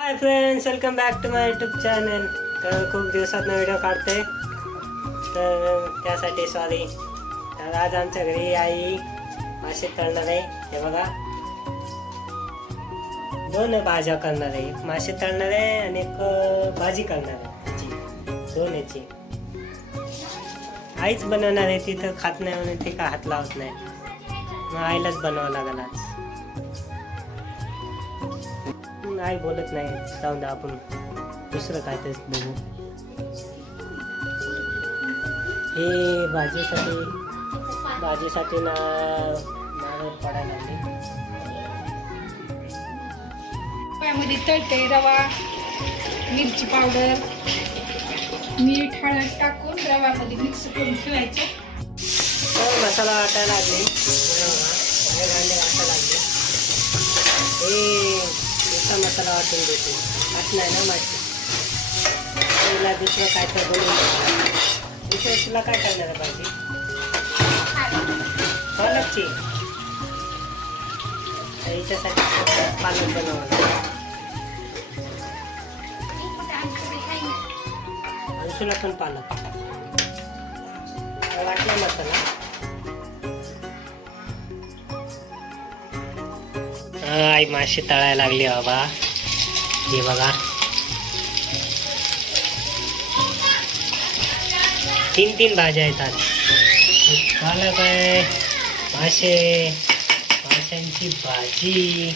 Hi friends welcome back to my YouTube channel तर खूप दिवसातनं video काढते तर त्यासाठी सॉरी तर आज आमच्या घरी आई मासे तळणार आहे. हे बघा. दोन भाज्या करणार आहे. एक मासे तळणार आहे आणि एक भाजी करणार आहे. दोन याची आईच बनवणार आहे. ती तर खात नाही म्हणून ती काय हात लावत नाही. मग आईलाच बनवावं लागेल आज. आई बोलत नाही. जाऊन दे आपण दुसरं काय तेच बघू. हे भाजीसाठी भाजीसाठी ना नारळ पडायला लागले. तळते रवा मिरची पावडर मीठ हळद टाकून रव्यामध्ये मिक्स करून ठेवायचे. तर मसाला वाटायला लागले. वाटायला हे मसाला वाटून देते. खात नाही ना मासे तुला दुसरं काय तर बनवून दुसरं तुला काय करणार पाहिजे हो नक्की. याच्यासाठी पालक बनवावं लागेल अंशुला पण पालक. तर वाटला मसाला आई मासे तळायला लागली बाबा. हे बघा. तीन तीन भाज्या येतात. पालक आहे मासे माशांची भाजी.